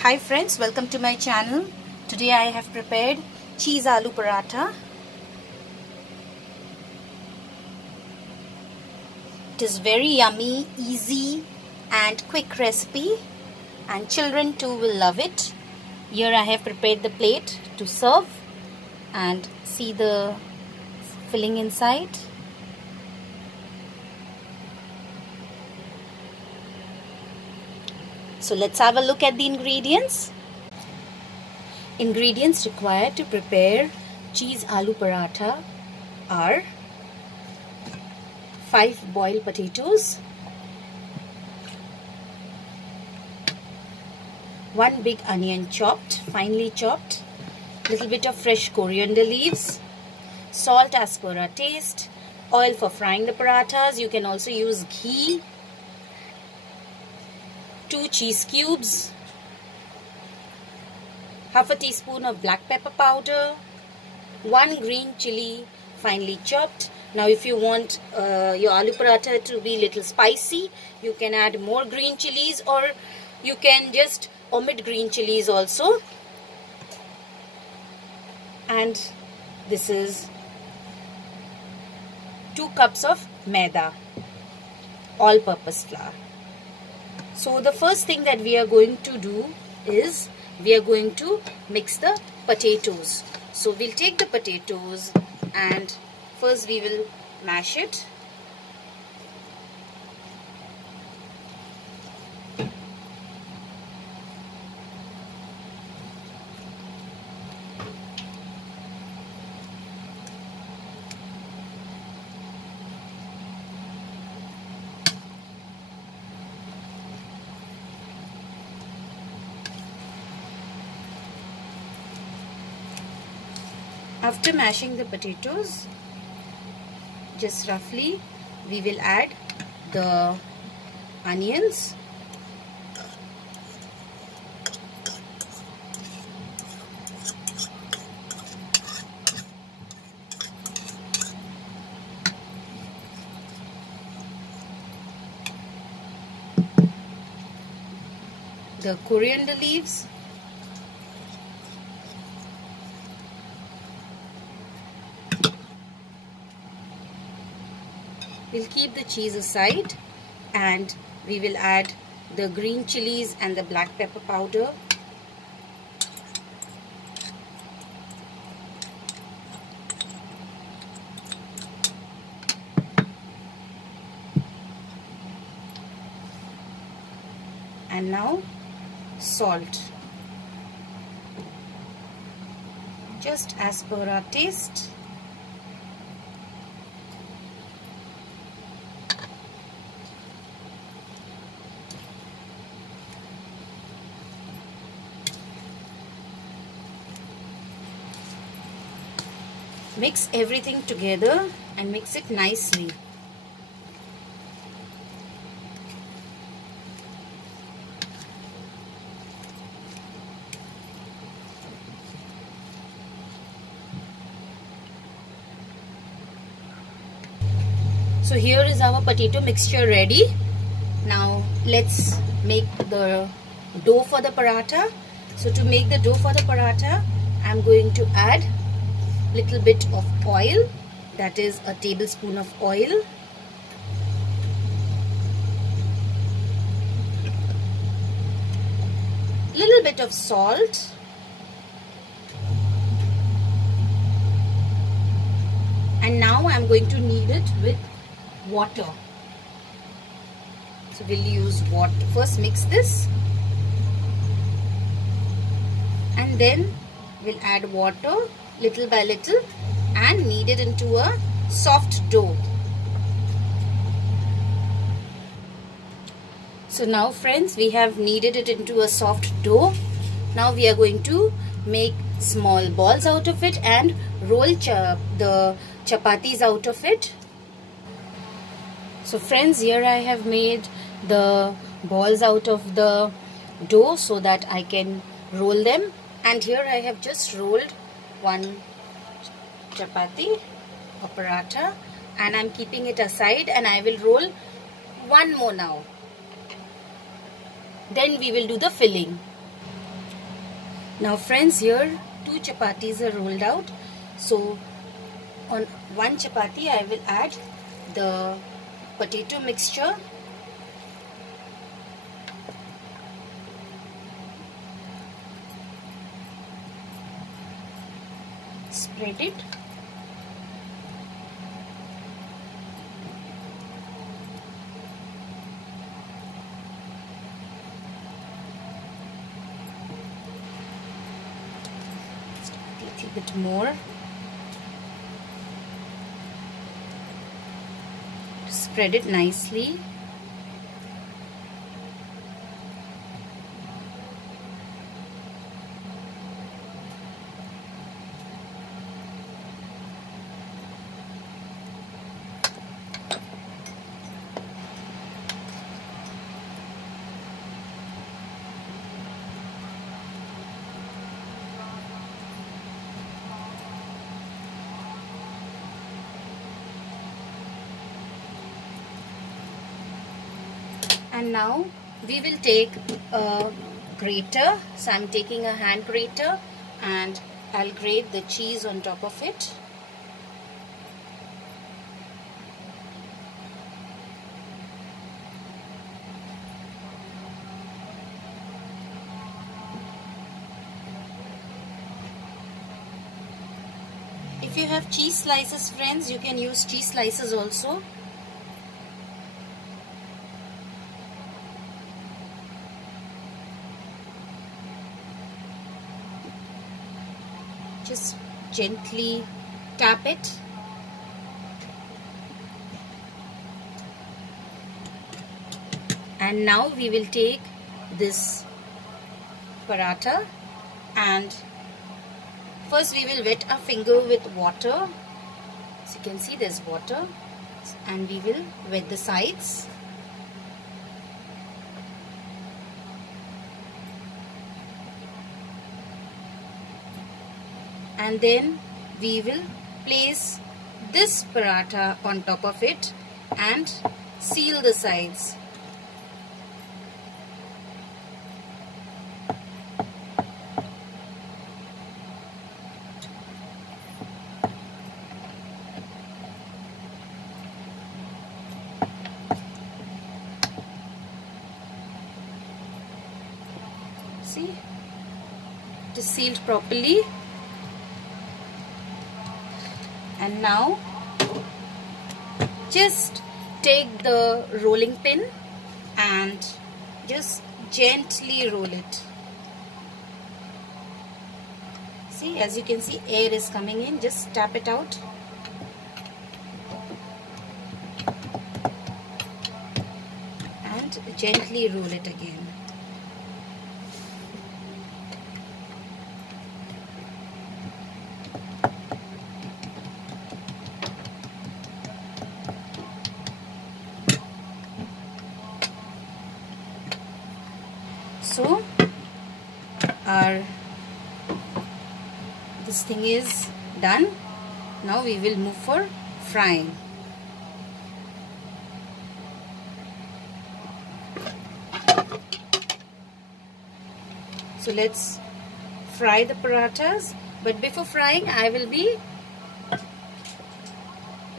Hi friends, welcome to my channel. Today I have prepared cheese aloo paratha. It is very yummy, easy and quick recipe, and children too will love it. Here I have prepared the plate to serve and see the filling inside. So let's have a look at the ingredients. Ingredients required to prepare cheese aloo paratha are 5 boiled potatoes, 1 big onion chopped, finely chopped, little bit of fresh coriander leaves, salt as per our taste, oil for frying the parathas. You can also use ghee, 2 cheese cubes, half a teaspoon of black pepper powder, 1 green chili finely chopped. Now if you want your aloo paratha to be little spicy, you can add more green chilies, or you can just omit green chilies also. And this is 2 cups of maida, all-purpose flour. So the first thing that we are going to do is we are going to mix the potatoes. So we'll take the potatoes and first we will mash it. After mashing the potatoes, just roughly, we will add the onions, the coriander leaves, we'll keep the cheese aside and we will add the green chilies and the black pepper powder. And now salt, just as per our taste. Mix everything together and mix it nicely. So here is our potato mixture ready. Now let's make the dough for the paratha. So to make the dough for the paratha, I'm going to add little bit of oil, that is a tablespoon of oil, little bit of salt, and now I'm going to knead it with water. So we'll use water. First mix this and then we'll add water little by little and knead it into a soft dough. So now friends, we have kneaded it into a soft dough. Now we are going to make small balls out of it and roll the chapatis out of it. So friends, here I have made the balls out of the dough so that I can roll them, and here I have just rolled 1 chapati or paratha, and I'm keeping it aside, and I will roll 1 more now. Then we will do the filling. Now friends, here 2 chapatis are rolled out. So on 1 chapati I will add the potato mixture. Spread it. A little bit more. Spread it nicely. And now we will take a grater. So I'm taking a hand grater and I'll grate the cheese on top of it. If you have cheese slices, friends, you can use cheese slices also. Just gently tap it. And now we will take this paratha and first we will wet our finger with water. As you can see, there's water, and we will wet the sides. And then we will place this paratha on top of it and seal the sides. See, it is sealed properly. And now just take the rolling pin and just gently roll it. See, as you can see, air is coming in. Just tap it out. And gently roll it again. So this thing is done. Now we will move for frying. So let's fry the parathas, but before frying I will be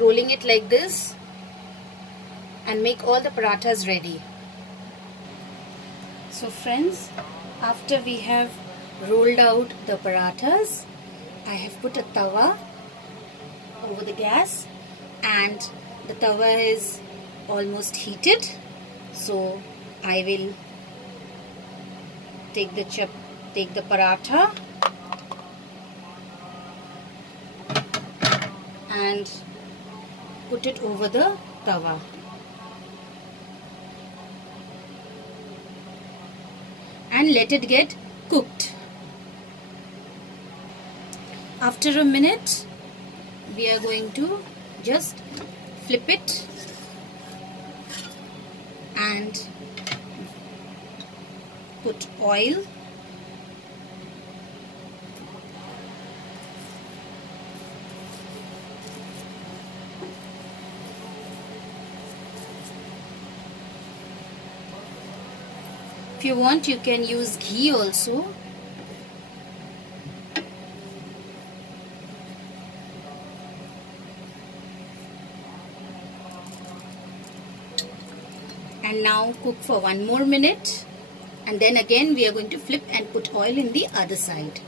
rolling it like this and make all the parathas ready. So friends, after we have rolled out the parathas, I have put a tawa over the gas and the tawa is almost heated. So I will take the paratha and put it over the tawa. And let it get cooked. After a minute, we are going to just flip it and put oil. If you want, you can use ghee also. And now cook for 1 more minute. And then again we are going to flip and put oil in the other side.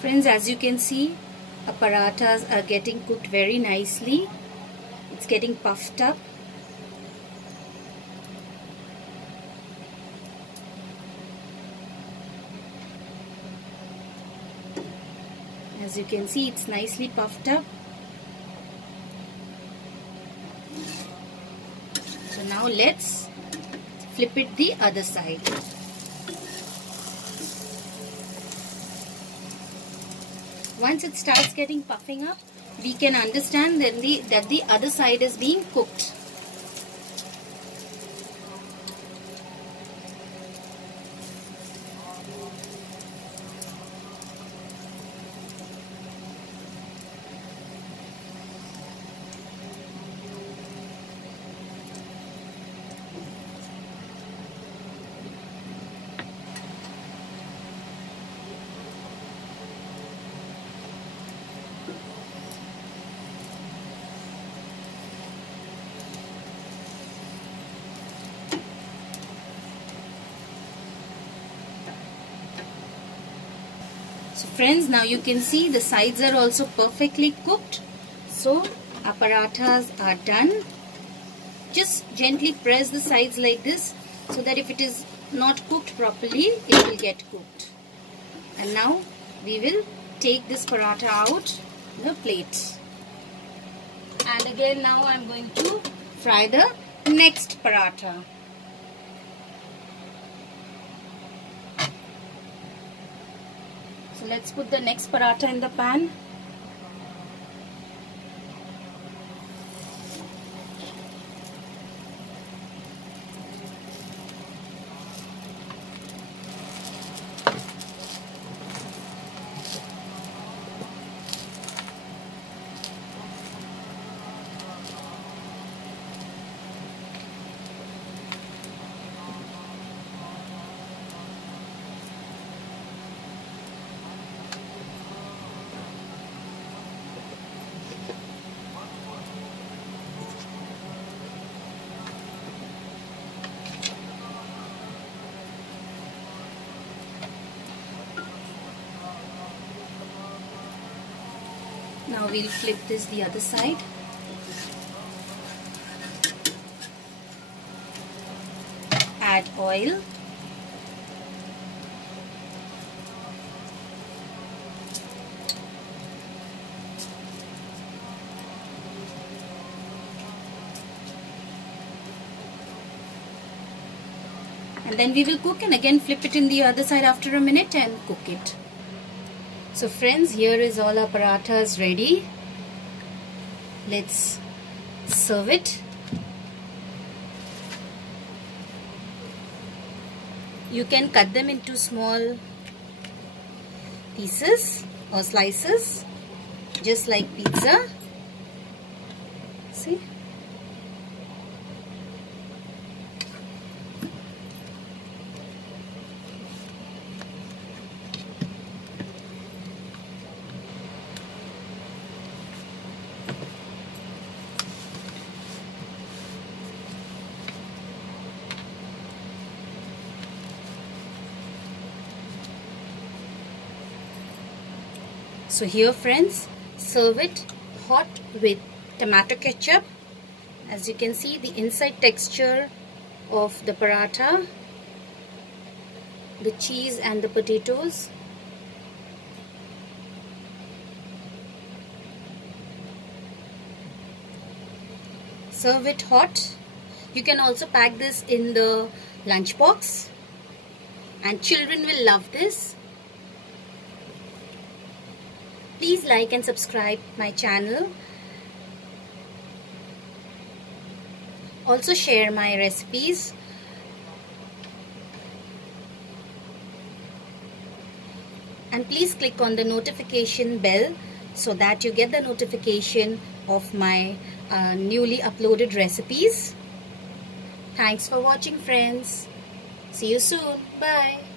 Friends, as you can see, our parathas are getting cooked very nicely. It's getting puffed up. As you can see, it's nicely puffed up. So now let's flip it the other side. Once it starts getting puffing up, we can understand that the other side is being cooked. So friends, now you can see the sides are also perfectly cooked. So our parathas are done. Just gently press the sides like this so that if it is not cooked properly, it will get cooked. And now we will take this paratha out in the plate. And again now I am going to fry the next paratha. So let's put the next paratha in the pan. Now we'll flip this the other side. Add oil. And then we will cook and again flip it in the other side after a minute and cook it. So friends, here is all our parathas ready. Let's serve it. You can cut them into small pieces or slices, just like pizza. See? So here friends, serve it hot with tomato ketchup. As you can see, the inside texture of the paratha, the cheese and the potatoes. Serve it hot. You can also pack this in the lunch box and children will love this. Please like and subscribe my channel. Also share my recipes. And please click on the notification bell so that you get the notification of my newly uploaded recipes. Thanks for watching friends. See you soon. Bye.